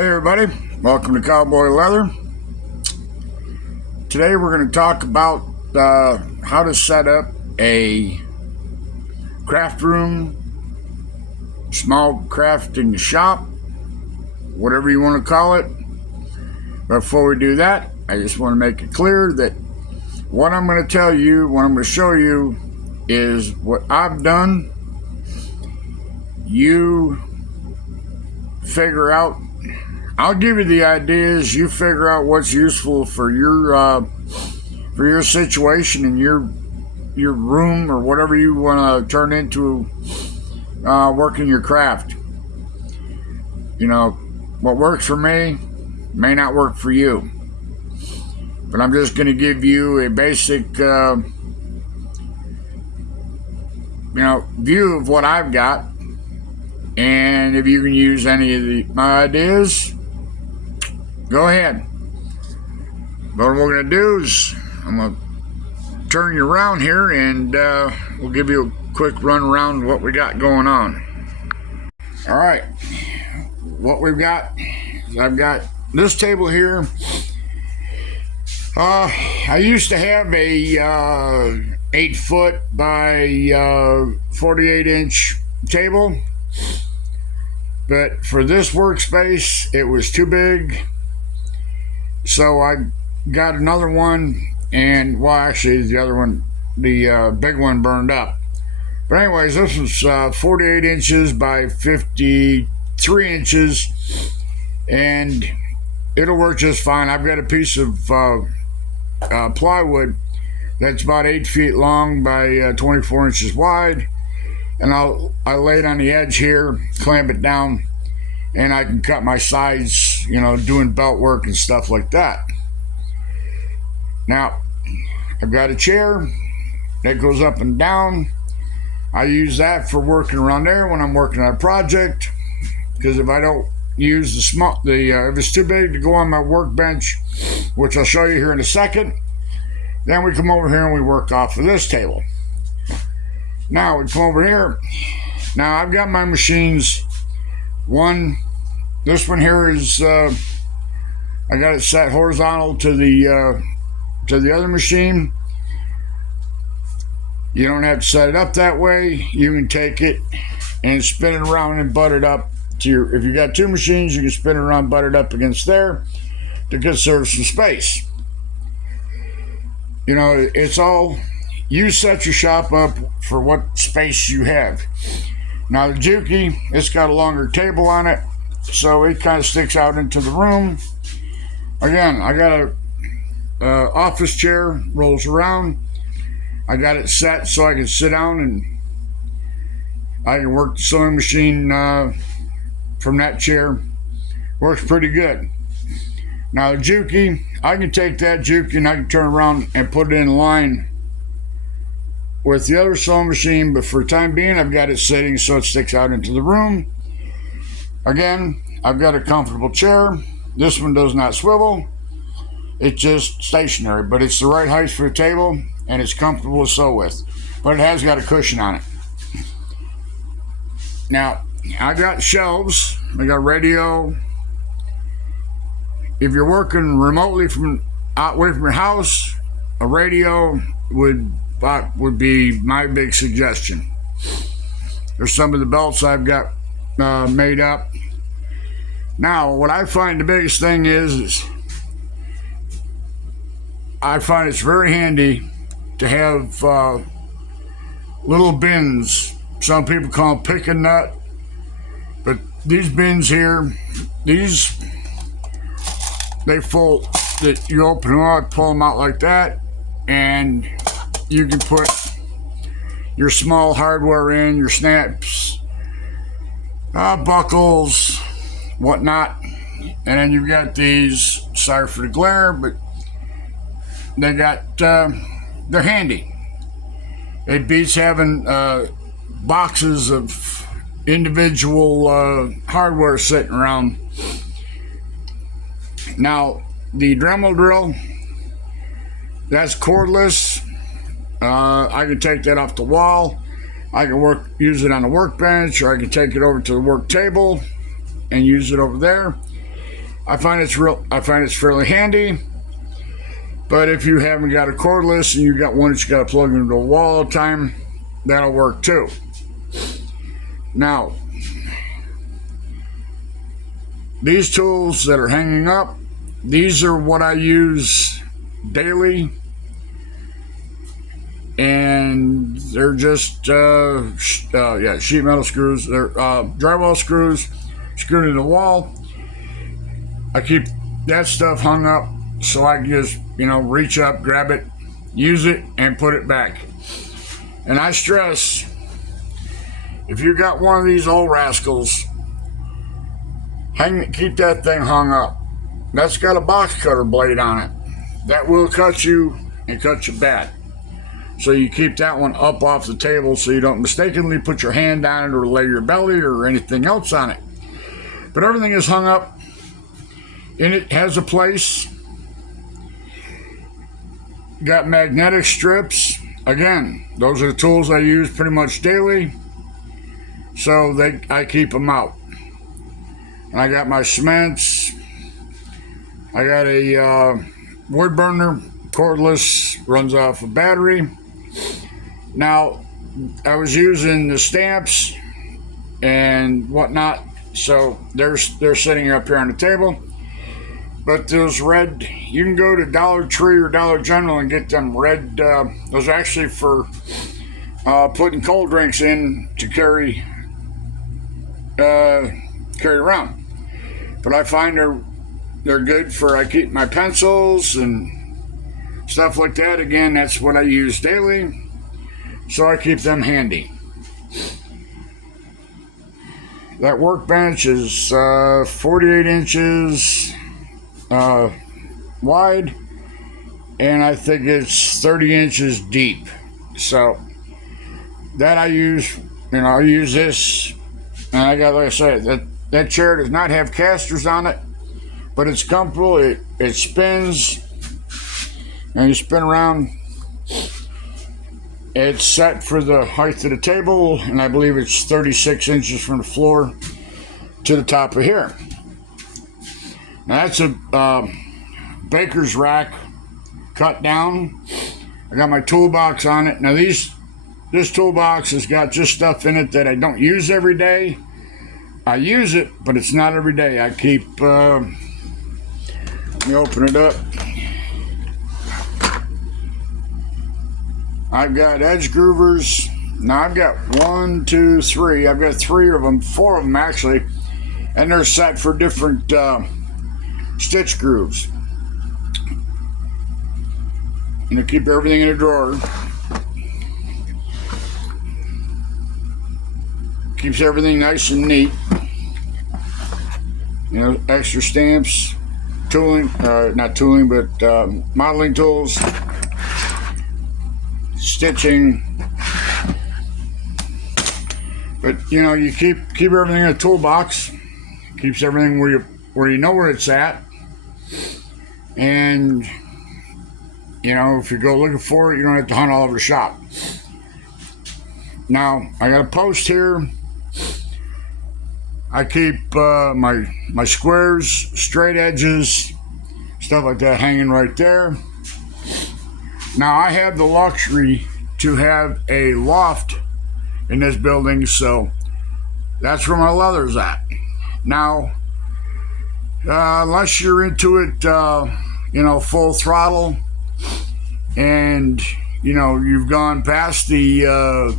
Hey everybody, welcome to Cowboy Leather. Today we're going to talk about how to set up a craft room, small crafting shop, whatever you want to call it. Before we do that, I just want to make it clear that what I'm going to tell you, what I'm going to show you is what I've done. You figure out, I'll give you the ideas, you figure out what's useful for your situation and your room or whatever you want to turn into working your craft. You know, what works for me may not work for you. But I'm just going to give you a basic view of what I've got. And if you can use any of my ideas, go ahead. But what we're going to do is I'm going to turn you around here and we'll give you a quick run around of what we got going on. All right. What we've got is I've got this table here. I used to have a 8-foot by 48-inch table. But for this workspace, it was too big. So I got another one, and well, actually the other one, the big one burned up. But anyways, this was 48 inches by 53 inches, and it'll work just fine. I've got a piece of plywood that's about 8 feet long by 24 inches wide, and I lay it on the edge here, clamp it down, and I can cut my sides, doing belt work and stuff like that. Now, I've got a chair that goes up and down. I use that for working around there when I'm working on a project, because if I don't use if it's too big to go on my workbench, which I'll show you here in a second, then we come over here and we work off of this table. Now we come over here. Now I've got my machines. This one here is I got it set horizontal to the other machine. You don't have to set it up that way. You can take it and spin it around and butt it up to if you got two machines, you can spin it around, butt it up against there to conserve some space. It's all, you set your shop up for what space you have. Now the Juki, it's got a longer table on it, so it kind of sticks out into the room. Again, I got a office chair, rolls around. I got it set so I can sit down and I can work the sewing machine from that chair. Works pretty good. Now the Juki, I can take that Juki and I can turn around and put it in line with the other sewing machine, but for the time being, I've got it sitting so it sticks out into the room. Again, I've got a comfortable chair. This one does not swivel. It's just stationary, but it's the right height for the table, and it's comfortable to sew with. But it has got a cushion on it. Now, I got shelves. I got radio. If you're working remotely away from your house, a radio would be my big suggestion. There's some of the belts I've got made up. Now, what I find the biggest thing is I find it's very handy to have little bins. Some people call them pick and nut, but these bins here, they fold, that you open them up, pull them out like that, and you can put your small hardware in, your snaps, buckles, whatnot. And then you've got these, sorry for the glare, but they got, they're handy. It beats having boxes of individual hardware sitting around. Now, the Dremel drill, that's cordless. I can take that off the wall. I can use it on the workbench, or I can take it over to the work table and use it over there. I find it's fairly handy. But if you haven't got a cordless and you got one that you got to plug into the wall all the time, that'll work too. Now, these tools that are hanging up, these are what I use daily, and they're just sheet metal screws. They're drywall screws screwed into the wall. I keep that stuff hung up so I can just reach up, grab it, use it, and put it back. And I stress, if you got one of these old rascals, keep that thing hung up. That's got a box cutter blade on it. That will cut you and cut you bad. So you keep that one up off the table so you don't mistakenly put your hand on it or lay your belly or anything else on it. But everything is hung up and it has a place. Got magnetic strips. Again, those are the tools I use pretty much daily. So I keep them out. And I got my cements. I got a wood burner, cordless, runs off a battery. Now, I was using the stamps and whatnot, so they're sitting up here on the table. But those red, you can go to Dollar Tree or Dollar General and get them red. Those are actually for putting cold drinks in to carry around. But I find they're good for, I keep my pencils and stuff like that. Again, that's what I use daily, so I keep them handy. That workbench is 48 inches wide, and I think it's 30 inches deep. So that I use, I use this, and I got, like I said, that chair does not have casters on it, but it's comfortable. It spins, and you spin around. It's set for the height of the table, and I believe it's 36 inches from the floor to the top of here. Now that's a baker's rack cut down. I got my toolbox on it. Now this toolbox has got just stuff in it that I don't use every day. I use it, but it's not every day. I keep, let me open it up. I've got edge groovers. Now I've got 1, 2, 3. I've got 3 of them, 4 of them actually, and they're set for different stitch grooves. And I keep everything in a drawer. Keeps everything nice and neat. Extra stamps, tooling, not tooling, but modeling tools, stitching. But you keep everything in a toolbox. Keeps everything where you know where it's at. And if you go looking for it, you don't have to hunt all over the shop. Now I got a post here. I keep my squares, straight edges, stuff like that hanging right there. Now I have the luxury to have a loft in this building, so that's where my leather's at. Now, unless you're into it, full throttle, and you've gone past the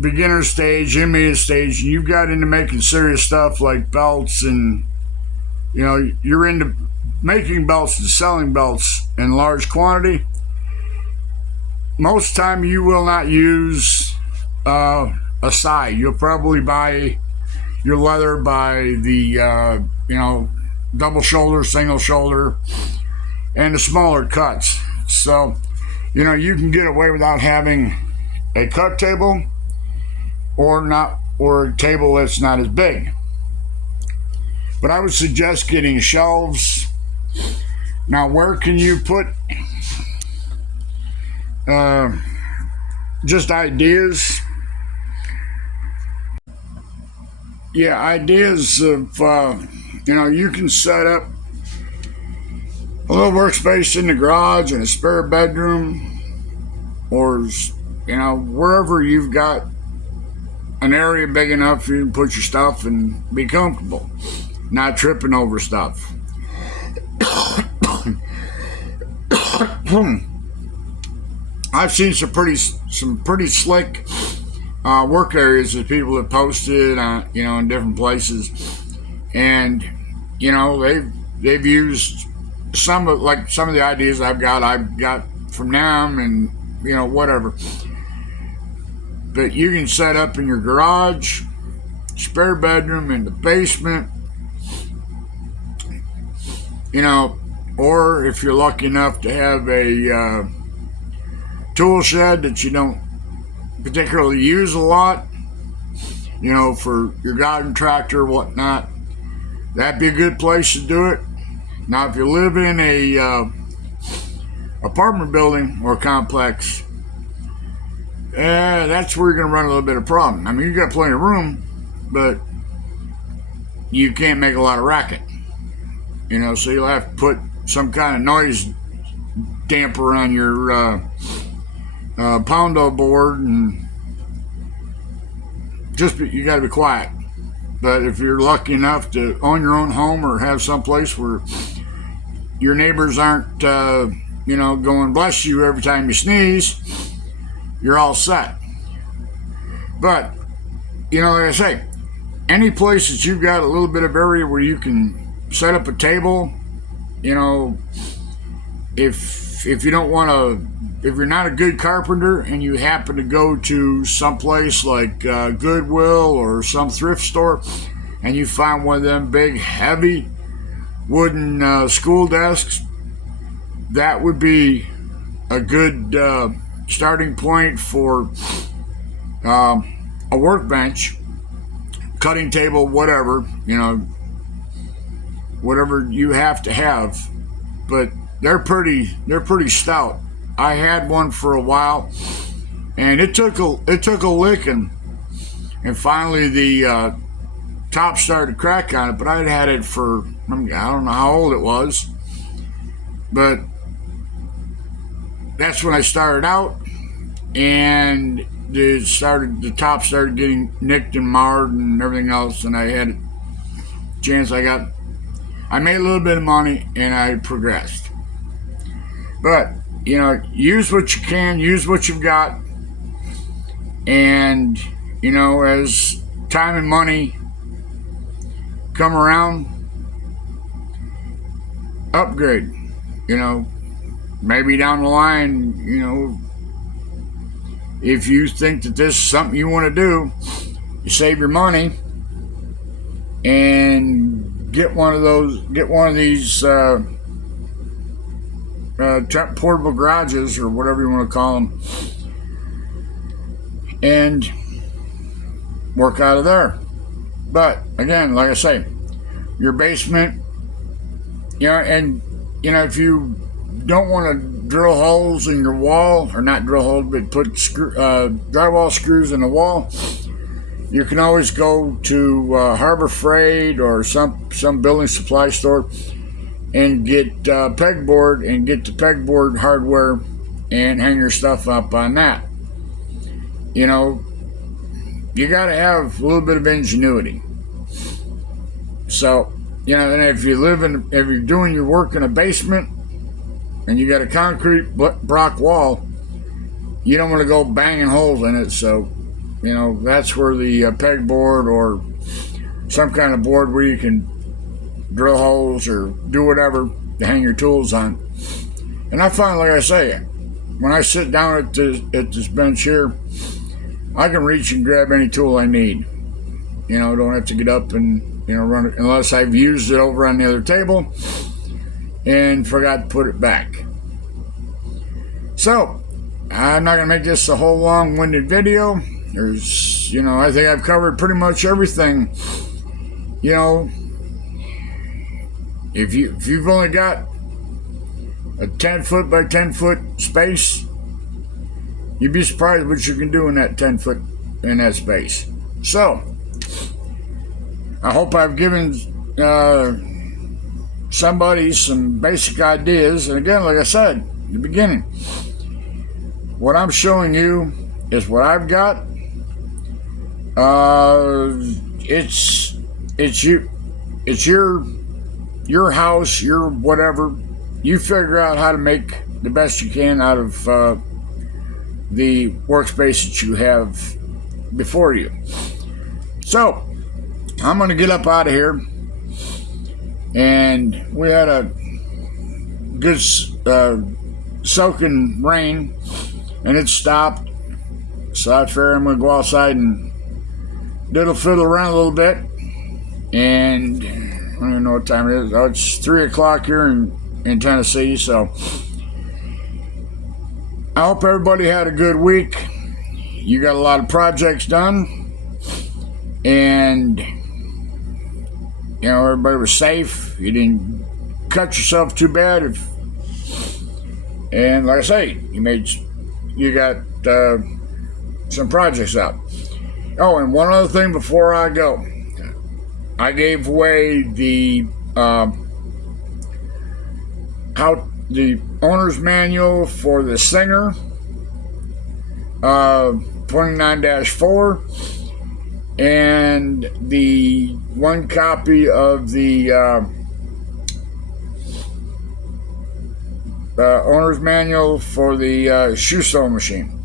beginner stage, intermediate stage, you've got into making serious stuff like belts, and you're into making belts and selling belts in large quantity. Most time you will not use a side. You'll probably buy your leather by the double shoulder, single shoulder, and the smaller cuts. So you can get away without having a cut table or a table that's not as big. But I would suggest getting shelves. Now, where can you put just ideas? Yeah, ideas of You can set up a little workspace in the garage and a spare bedroom, or wherever you've got an area big enough for you to put your stuff and be comfortable, not tripping over stuff. I've seen some pretty slick work areas that people have posted, in different places, and they've used some of the ideas I've got from them, and whatever. But you can set up in your garage, spare bedroom, in the basement, or if you're lucky enough to have a tool shed that you don't particularly use a lot, for your garden tractor or whatnot, that'd be a good place to do it. Now, if you live in a apartment building or complex, that's where you're going to run a little bit of problem. I mean, you got plenty of room, but you can't make a lot of racket. So you'll have to put some kind of noise damper on your poundo board, and you got to be quiet. But if you're lucky enough to own your own home or have some place where your neighbors aren't, going bless you every time you sneeze, you're all set. But, like I say, any place that you've got a little bit of area where you can set up a table, if you don't want to, if you're not a good carpenter and you happen to go to some place like Goodwill or some thrift store, and you find one of them big, heavy wooden school desks, that would be a good starting point for a workbench, cutting table, whatever, whatever you have to have. But they're pretty stout. I had one for a while, and it took a licking, and finally the top started to crack on it. But I'd had it for, I don't know how old it was, but that's when I started out, and the top started getting nicked and marred and everything else, and I had a chance. I made a little bit of money, and I progressed. But use what you can, use what you've got, and as time and money come around, upgrade. Maybe down the line, if you think that this is something you want to do, you save your money and get one of these portable garages, or whatever you want to call them, and work out of there. But again, like I say, your basement, and if you don't want to drill holes in your wall, or not drill holes, but put drywall screws in the wall, you can always go to Harbor Freight or some building supply store and get pegboard, and get the pegboard hardware and hang your stuff up on that. You got to have a little bit of ingenuity. So, and if you're doing your work in a basement and you got a concrete block wall, you don't want to go banging holes in it. So, that's where the pegboard or some kind of board where you can drill holes or do whatever to hang your tools on. And I find, like I say, when I sit down at this bench here, I can reach and grab any tool I need. Don't have to get up and run it, unless I've used it over on the other table and forgot to put it back. So I'm not going to make this a whole long-winded video. I think I've covered pretty much everything. If you've only got a 10-foot by 10-foot space, you'd be surprised what you can do in that 10-foot in that space. So I hope I've given somebody some basic ideas. And again, like I said in the beginning, what I'm showing you is what I've got. It's your house, your whatever. You figure out how to make the best you can out of the workspace that you have before you. So I'm going to get up out of here. And we had a good soaking rain, and it stopped. So I figured I'm going to go outside and fiddle around a little bit. And I don't even know what time it is. Oh, it's 3 o'clock here in Tennessee. So I hope everybody had a good week. You got a lot of projects done. And everybody was safe. You didn't cut yourself too bad. And like I say, you got some projects out. Oh, and one other thing before I go. I gave away the owner's manual for the Singer 29-4. And the one copy of the owner's manual for the shoe sewing machine.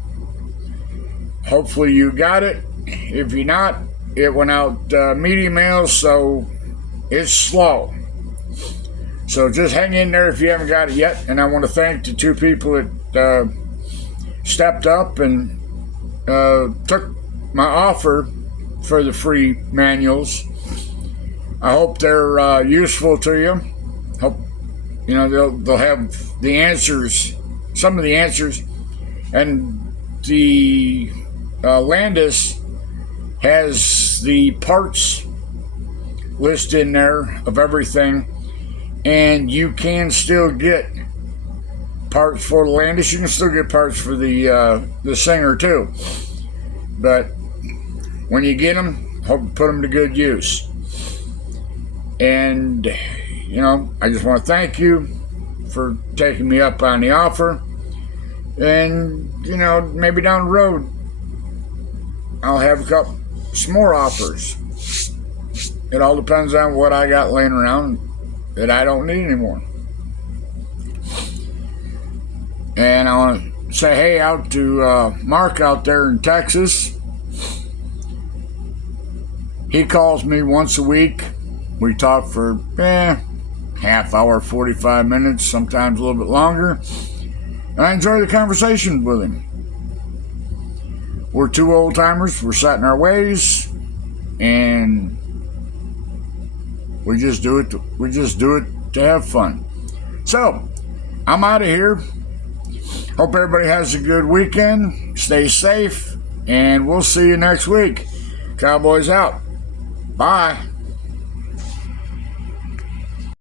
Hopefully you got it. If you're not, it went out media mail, so it's slow. So just hang in there if you haven't got it yet. And I want to thank the 2 people that stepped up and took my offer for the free manuals. I hope they're useful to you. Hope they'll have the answers, some of the answers, and the Landis has the parts list in there of everything, and you can still get parts for the Landis. You can still get parts for the Singer too, but when you get them, hope to put them to good use. And, I just want to thank you for taking me up on the offer. And, maybe down the road, I'll have some more offers. It all depends on what I got laying around that I don't need anymore. And I want to say hey out to Mark out there in Texas. He calls me once a week. We talk for half hour, 45 minutes, sometimes a little bit longer. And I enjoy the conversation with him. We're 2 old timers. We're set in our ways, and we just do it. We just do it to have fun. So I'm out of here. Hope everybody has a good weekend. Stay safe, and we'll see you next week. Cowboys out. Bye.